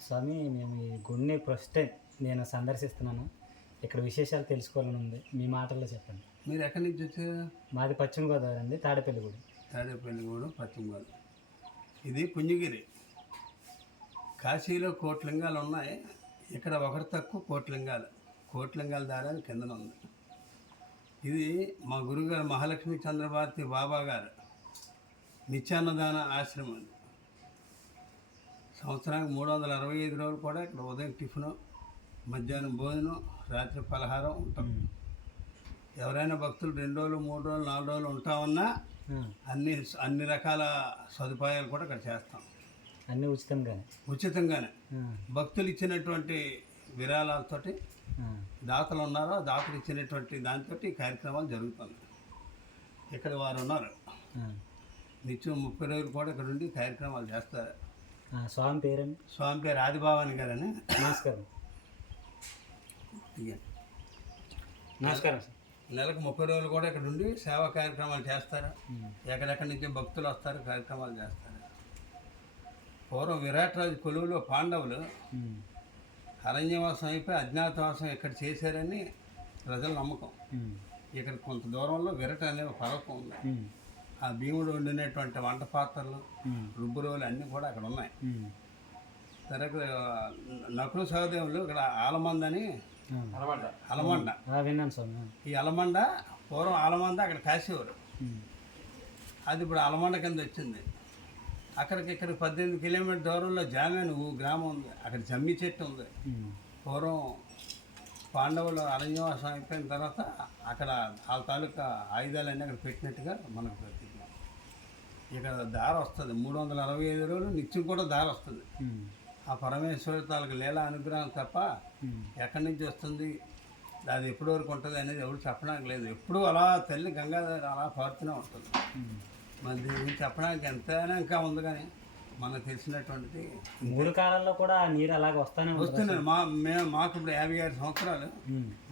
స్వామి మేము ఈ గుడిని ఫస్ట్ టైం నేను సందర్శిస్తున్నాను. ఇక్కడ విశేషాలు తెలుసుకోవాలని ఉంది. మీ మాటల్లో చెప్పండి. మీరు ఎక్కడి నుంచి వచ్చారు? మాది పశ్చిమ గోదావరి అండి తాడేపల్లిగూడి తాడేపల్లిగూడెం పశ్చిమ గోదావరి. ఇది పుణ్యగిరి. కాశీలో కోట్లింగాలు ఉన్నాయి. ఇక్కడ ఒకటి తక్కువ కోట్లింగాలు కోట్లింగాల దారాలు కిందన ఉంది. ఇది మా గురుగారు మహాలక్ష్మి చంద్రభారతి బాబా గారు నిత్యాన్నదాన ఆశ్రమం. సంవత్సరానికి మూడు వందల అరవై ఐదు రోజులు కూడా ఇక్కడ ఉదయం టిఫిను మధ్యాహ్నం భోజనం రాత్రి పలహారం ఉంటాం. ఎవరైనా భక్తులు రెండు రోజులు మూడు రోజులు నాలుగు రోజులు ఉంటామన్నా అన్ని అన్ని రకాల సదుపాయాలు కూడా ఇక్కడ చేస్తాం. అన్నీ ఉచితంగానే? ఉచితంగానే. భక్తులు ఇచ్చినటువంటి విరాళాలతోటి దాతలు ఉన్నారో దాతలు ఇచ్చినటువంటి దాంతో ఈ కార్యక్రమాలు జరుగుతుంది. ఇక్కడ వారు ఉన్నారు. నిత్యం ముప్పై రోజులు కూడా ఇక్కడ ఉండి కార్యక్రమాలు చేస్తారు. స్వామి పేరండి? స్వామి పేరు ఆదిభావాని గారని? నమస్కారం. నమస్కారం సార్. నెలకు ముప్పై రోజులు కూడా ఇక్కడ ఉండి సేవా కార్యక్రమాలు చేస్తారు? ఎక్కడెక్కడి నుంచి భక్తులు వస్తారు కార్యక్రమాలు చేస్తారు? పూర్వం విరాట్ రాజు కొలువులో పాండవులు అరణ్యవాసం అయిపోయి అజ్ఞాతవాసం ఇక్కడ చేశారని ప్రజల నమ్మకం. ఇక్కడ కొంత దూరంలో విరట అనే పర్వతం ఉంది. ఆ భీముడు వండినటువంటి వంట పాత్రలు రుబ్బురోలు అన్నీ కూడా అక్కడ ఉన్నాయి. ఇక్కడ నకులు సహదేవులు ఇక్కడ ఆలమంద అని. అలమండ. ఈ అలమండ పూర్వం ఆలమంద అక్కడ కాసేవారు అది ఇప్పుడు అలమండ కింద వచ్చింది. అక్కడికి ఇక్కడ పద్దెనిమిది కిలోమీటర్ దూరంలో జామేను ఊ గ్రామం ఉంది. అక్కడ జమ్మి చెట్టు ఉంది. పూర్వం పాండవులు అరణ్యవాసం అయిపోయిన తర్వాత అక్కడ వాళ్ళ తాలూకా ఆయుధాలన్నీ అక్కడ పెట్టినట్టుగా మనకు ప్రతీతి ఇక్కడ దారి వస్తుంది. మూడు వందల అరవై ఐదు రోజులు నిత్యం కూడా దారి వస్తుంది. ఆ పరమేశ్వరి తాలూకు లీలా అనుగ్రహం తప్ప ఎక్కడి నుంచి వస్తుంది? అది ఎప్పటి వరకు ఉంటుంది అనేది ఎవరు చెప్పడానికి లేదు. ఎప్పుడు అలా తల్లి గంగాధర అలా పారుతూనే ఉంటుంది. ఉమ్. మన దీని గురించి చెప్పడానికి ఎంతైనా ఇంకా ఉంది కానీ మనకు తెలిసినటువంటిది మూడు కాలాల్లో కూడా ఆ నీరు అలాగ వస్తానే ఉంటుంది వస్తున్నాయి మా మేము మాకు ఇప్పుడు యాభై ఆరు సంవత్సరాలు.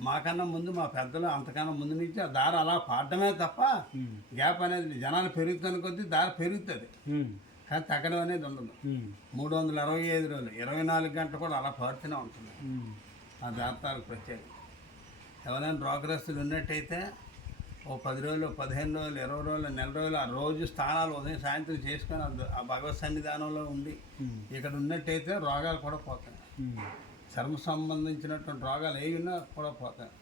మాకన్నా ముందు మా పెద్దలు అంతకన్నా ముందు నుంచి ఆ దారి అలా పాడటమే తప్ప గ్యాప్ అనేది జనాలు పెరుగుతున్న కొద్దీ దారి పెరుగుతుంది. కానీ తగ్గడం అనేది ఉండదు. మూడు వందల అరవై ఐదు రోజులు ఇరవై నాలుగు గంటలు కూడా అలా పాడుతూనే ఉంటుంది. ఆ దార్తాలకు ప్రత్యేకత. ఎవరైనా రోగగ్రస్తులు ఉన్నట్టయితే ఓ పది రోజులు పదిహేను రోజులు ఇరవై రోజులు నెల రోజులు ఆ రోజు స్నానాలు ఉదయం సాయంత్రం చేసుకొని ఆ- భగవత్ సన్నిధానంలో ఉండి ఇక్కడ ఉన్నట్టయితే రోగాలు కూడా పోతాయి. చర్మ సంబంధించినటువంటి రోగాలు ఏవి ఉన్నా కూడా పోతాయి.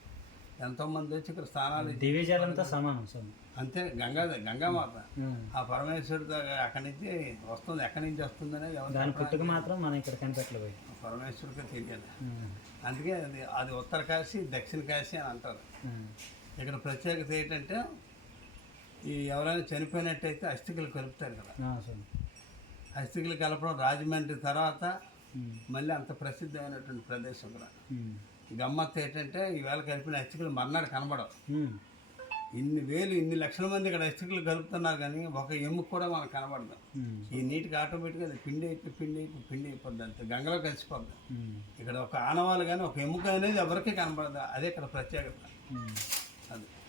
ఎంతోమంది వచ్చి ఇక్కడ స్నానాలు చేసి- దివ్యజలంతో సమానం అంతే గంగా గంగామాత ఆ పరమేశ్వరుడు అక్కడి నుంచి వస్తుంది ఎక్కడి నుంచి వస్తుంది అనేది పుట్టుక మాత్రం మనం ఇక్కడ కనిపెట్టలేదు పరమేశ్వరుడికి తెలియాలి ఉమ్, అందుకే అది అది ఉత్తర కాశీ దక్షిణ కాశీ అని అంటారు. ఇక్కడ ప్రత్యేకత ఏంటంటే ఈ ఎవరైనా చనిపోయినట్టయితే అస్థికలు కలుపుతారు కదా. అస్థికలు కలపడం రాజమండ్రి తర్వాత మళ్ళీ అంత ప్రసిద్ధమైనటువంటి ప్రదేశం కూడా. గమ్మత్తు ఏంటంటే ఈవేళ కలిపిన అస్థికలు మర్నాడు కనబడవు. ఇన్ని వేలు ఇన్ని లక్షల మంది ఇక్కడ అస్థికలు కలుపుతున్నారు కానీ ఒక ఎముక కూడా మనకు కనబడదు. ఈ నీటికి ఆటోమేటిక్గా అది పిండి అయిపోయి పిండి అయిపోయి పిండి అయిపోద్ది అంతే. గంగలో కలిసిపోద్ది. ఇక్కడ ఒక ఆనవాళ్ళు కానీ ఒక ఎముక అనేది ఎవరికీ కనబడదు. అదే ఇక్కడ ప్రత్యేకత. ఉమ్. అది